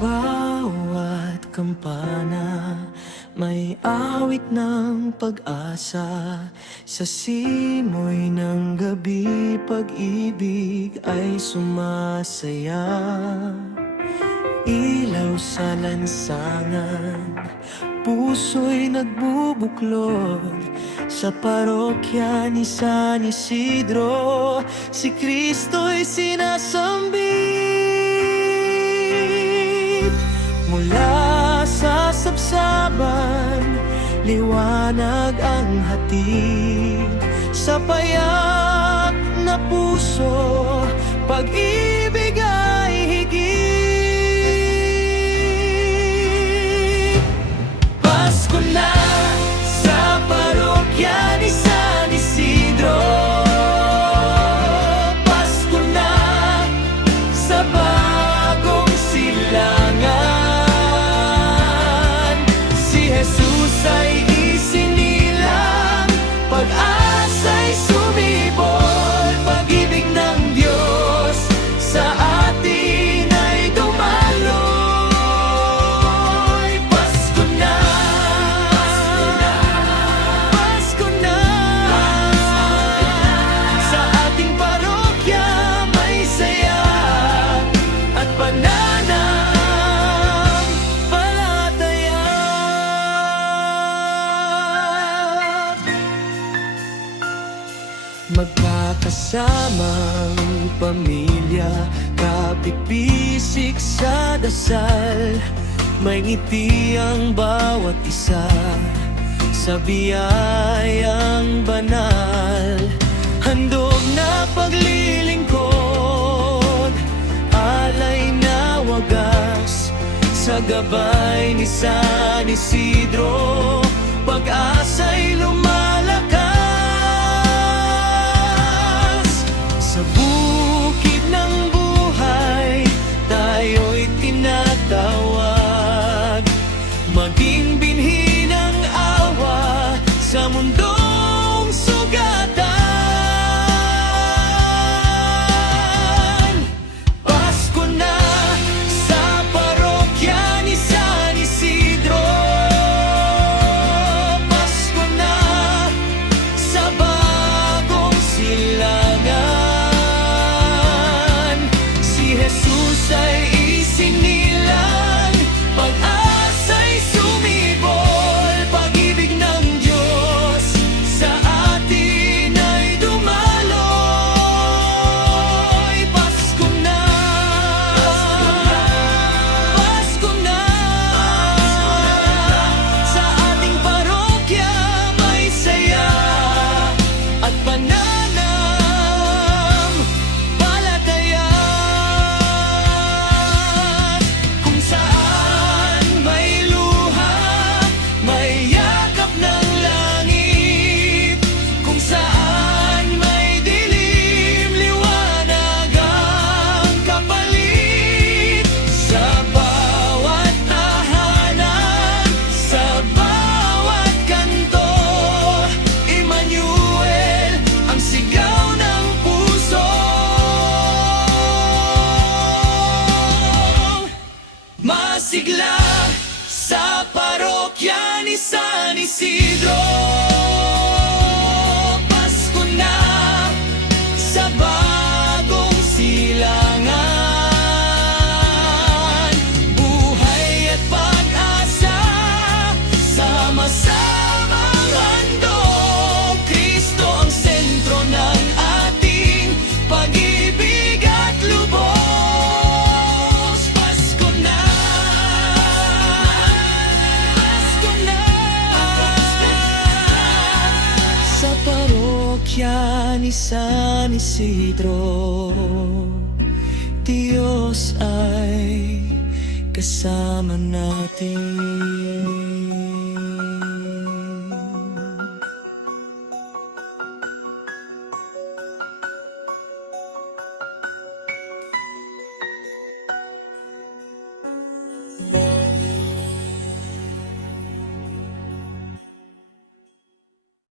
Bawat kampana may awit ng pag-asa. Sa simoy ng gabi, pag-ibig ay sumasaya. Ilaw sa lansangan, puso'y nagbubuklod. Sa parokya ni San Isidro, si Kristo'y sinasambit. Mula sa sabsaban, liwanag ang hatid. Sa payak na puso, pag-ibig ay higit. Pasko na sa parokya ni San Isidro. Pasko na sa bagong silangan. Si Jesus ay isinilang, pag-asa'y sumibol. Pag-ibig ng Diyos sa atin ay dumaloy. Pasko na, Pasko na, sa ating parokya may saya at pananampalataya. Magkakasamang pamilya, kapipisik sa dasal. May ngiti ang bawat isa sa biyayang banal. Handog na paglilingkod, alay na wagas. Sa gabay ni San Isidro, pag-asa'y lumalakas. Sa bukid ng buhay, tayo'y tinatawag. Maging binhi ng awa sa mundong sugatan. Pasko na sa parokya ni San Isidro. Pasko na sa bagong silangan. Si Jesus ay isinilang, pag-asa'y sumibol. Pag-ibig ng Diyos sa atin ay dumaloy. Pasko na, Pasko na, sa ating parokya may saya at pananampalataya. Kung saan may luha, may yakap ng langit. Kung saan may dilim, liwanag ang kapalit. Sa bawat tahanan, sa bawat kanto, Emmanuel ang sigaw ng puso. Masigla sa parokya ni San Isidro. Pasko na sa bagong silangan. Buhay at pag-asa, sama-samang handog. Kristo ang sentro ng ating pag-ibig at lubos. Pasko na, Pasko na, sa parokya ni San Isidro. Diyos ay kasama natin.